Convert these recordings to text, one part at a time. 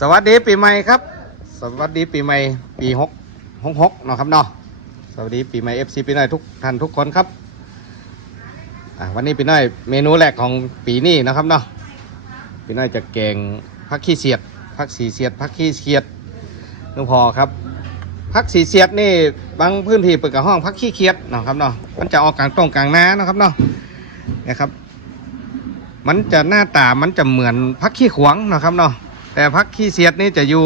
สวัสดีปีใหม่ครับ สวัสดีปีใหม่ปีหกหกหกเนาะครับเนาะสวัสดีปีใหม่เอฟซีปีน้อยทุกท่านทุกคนครับอะวันนี้ปีน้อยเมนูแรกของปีนี้นะครับเนาะปีน้อยจะแกงพักขี้เสียดพักสีเสียดพักขี้เสียดนึกพอครับพักสีเสียดนี่บางพื้นที่เปิดกับห้องพักขี้เคียดเนาะครับเนาะมันจะออกกลางตรงกลางน้าเนาะครับเนาะนี่ยครับ มันจะหน้าตามันจะเหมือนพักขี้ขวางเนาะครับเนาะ แต่พักขี้เสียดนี่จะอยู่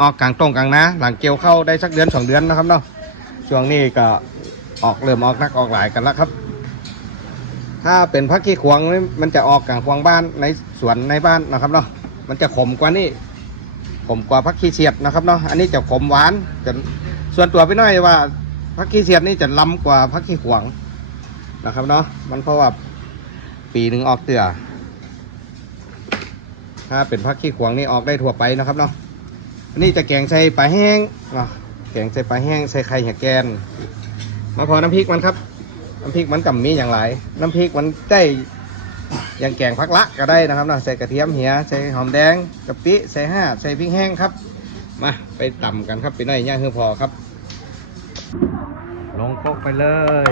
ออกกลางตรงกลางนะ หลังเกี่ยวเข้าได้สักเดือนสองเดือนนะครับเนาะช่วงนี้ก็ออกเริ่มออกนักออกหลายกันแล้วครับ ถ้าเป็นพักขี้ขวางนี่มันจะออกกลางขวงบ้านในสวนในบ้านนะครับเนาะมันจะขมกว่านี่ขมกว่าพักขี้เสียดนะครับเนาะอันนี้จะขมหวานจะส่วนตัวพี่น้อยว่าพักขี้เสียดนี่จะล้ำกว่าพักขี้ขวางนะครับเนาะมันเพราะว่าปีหนึ่งออกเตือ ถ้าเป็นพักขี้ขวงนี่ออกได้ทั่วไปนะครับเนาะอันนี้จะแกงใส่ปลาแห้งเนาะแกงใส่ปลาแห้งใส่ไข่เห็ดแกน มาพอน้ำพริกมันครับ น้ำพริกมันกับมีอย่างไร น้ำพริกมันได้อย่างแกงพักละก็ได้นะครับเนาะใส่กระเทียมเหียใส่หอมแดงกะปิใส่ห้าใส่พริกแห้งครับมาไปต่ำกันครับไปหน่อยย่างเฮือพอครับ ลงโคกไปเลย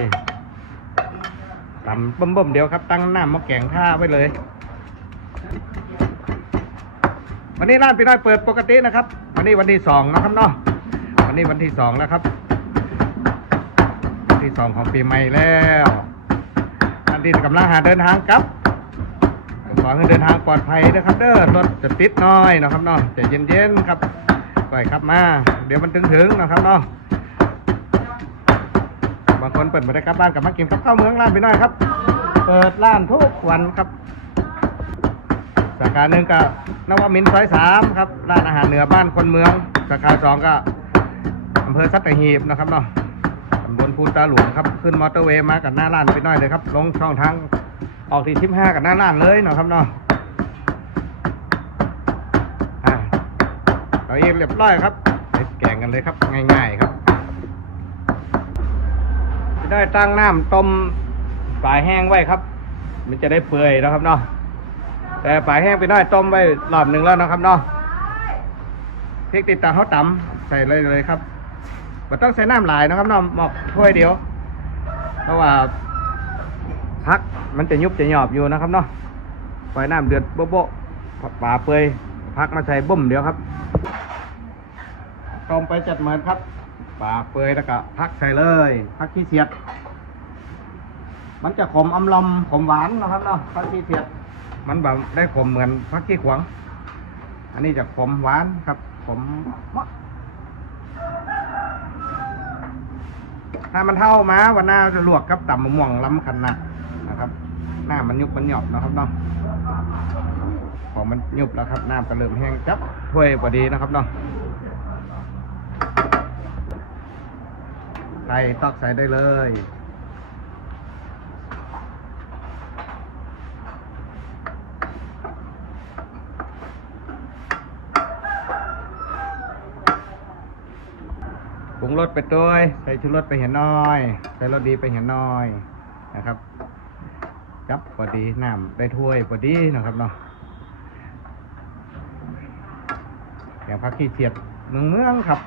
ต่ำบ่มๆเดียวครับ ตั้งหน้ำมาแกงท่าไว้เลย วันนี้ร้านพี่น้อยเปิดปกตินะครับ วันนี้วันที่สองนะครับเนาะวันนี้วันที่สองแล้วครับวันที่สองของปีใหม่แล้วอันที่กำลังหาเดินทางกลับขอให้เดินทางปลอดภัยนะครับ เด้อรถจะติดน้อยนะครับเนาะใจเย็นๆครับปล่อยครับมา เดี๋ยวมันถึงๆนะครับเนาะบางคนเปิดมาได้กลับบ้านกับมากินกับข้าวเมืองร้านพี่น้อยครับ เปิดร้านทุกวันครับสาขาหนึ่งก็ นวมินทร์ซอยสามครับร้านอาหารเหนือบ้านคนเมืองสาขาสองก็อำเภอสัตหีบนะครับเนาะตำบลภูตาหลวงครับขึ้นมอเตอร์เวย์มากับหน้าร้านไปหน่อยเลยครับ ลงช่องทางออกที่ทิมห้ากับหน้าร้านเลยเนาะครับเนาะอ่าเราเองเรียบร้อยครับไปแกงกันเลยครับ ง่ายๆครับจะได้ตั้งน้ำต้มปลายแห้งไว้ครับ มันจะได้เปื่อยนะครับเนาะ แต่ปลายแห้งไปได้ต้มไว้รอบหนึ่งแล้วนะครับเนาะพริกติดตาเขาตำใส่เลยเลยครับมันต้องใส่น้ำหลายนะครับเนาะหมอกถ้วยเดียว เพราะว่าพักมันจะยุบจะหยอบอยู่นะครับเนาะปล่อยน้ำเดือดโบ๊ะโบ๊ะปลาเปื่อยพักมาใส่บุ่มเดียวครับต้มไปจัดเหมือนครับปลาเปื่อยแล้วก็พักใส่เลยพักขี้เสียด มันจะขมอำลอมขมหวานนะครับเนาะพักขี้เสียด มันแบบได้ขมเหมือนพักขี้ขวางอันนี้จะขมหวานครับขมถ้ามันเท่ามาวันหน้าจะลวกกับตำมะม่วงล้ำขนาดนะครับ หน้ามันยุบมันหยอบนะครับเนาะพอมันยุบแล้วครับน้ำก็เริ่มแห้งจับถ้วยพอดีนะครับเนาะใส่ตอกใส่ได้เลย ปรุงรสไปด้วยใส่ชูรสไปเห็นน้อย ใส่รสดีไปเห็นน้อยนะครับจับพอดีน้ำได้ถ้วยพอดีนะครับเนาะอย่างพักขี้เสียดเมืองเมืองครับ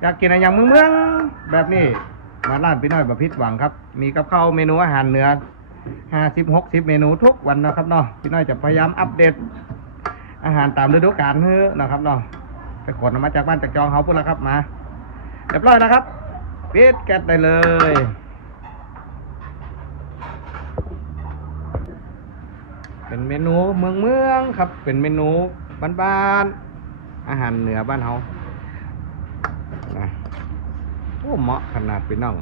อยากกินอะไรอย่างเมืองเมืองแบบนี้มาร้านพี่น้อยบะพิษหวังครับ มีกับข้าวเมนูอาหารเหนือห้าสิบหกสิบเมนูทุกวันนะครับเนาะพี่น้อยจะพยายามอัปเดต อาหารตามฤดูกาลเฮ้อนะครับเนาะไปขนมาจากบ้านจากจองเขาพุ่นแล้วครับมา เรียบร้อยนะครับปิดแก๊สได้เลยเป็นเมนูเมืองเมืองครับ เป็นเมนูบ้านๆอาหารเหนือบ้านเฮานะโอ้เหมาะขนาดพี่น้อง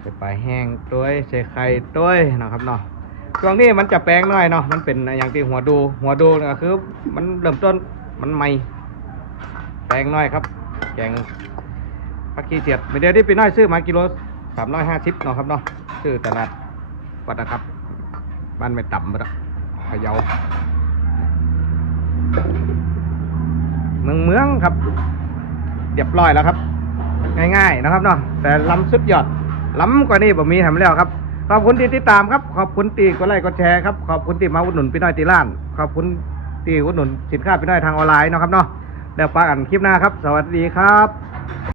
ใส่ปลาแห้งตัวใส่ไข่ตัวนะครับเนาะช่วงนี้มันจะแปลงหน่อยเนาะมันเป็นอย่างที่หัวดูหัวดูก็คือ มันเริ่มต้นมันใหม่ แปลงน้อยครับ แกงผักขี้เสียดไม่ได้ที่ไปน้อยซื้อมากิโลสามร้อยห้าสิบเนาะครับเนาะซื้อตลาดวัดนะครับบ้านไม่ต่ำไปละพะเยาเมืองเมืองครับเรียบร้อยแล้วครับ ง่ายๆนะครับเนาะแต่ล้ำสุดยอดล้ำกว่านี้ผมมีทำแล้วครับขอบคุณที่ติดตามครับ ขอบคุณตีกดไลค์กดแชร์ครับขอบคุณที่มาอุดหนุนพี่น้อยตีล้าน ขอบคุณที่อุดหนุนสินค้าปีน้อยทางออนไลน์เนาะครับเนาะ แล้วปากอันคลิปหน้าครับ สวัสดีครับ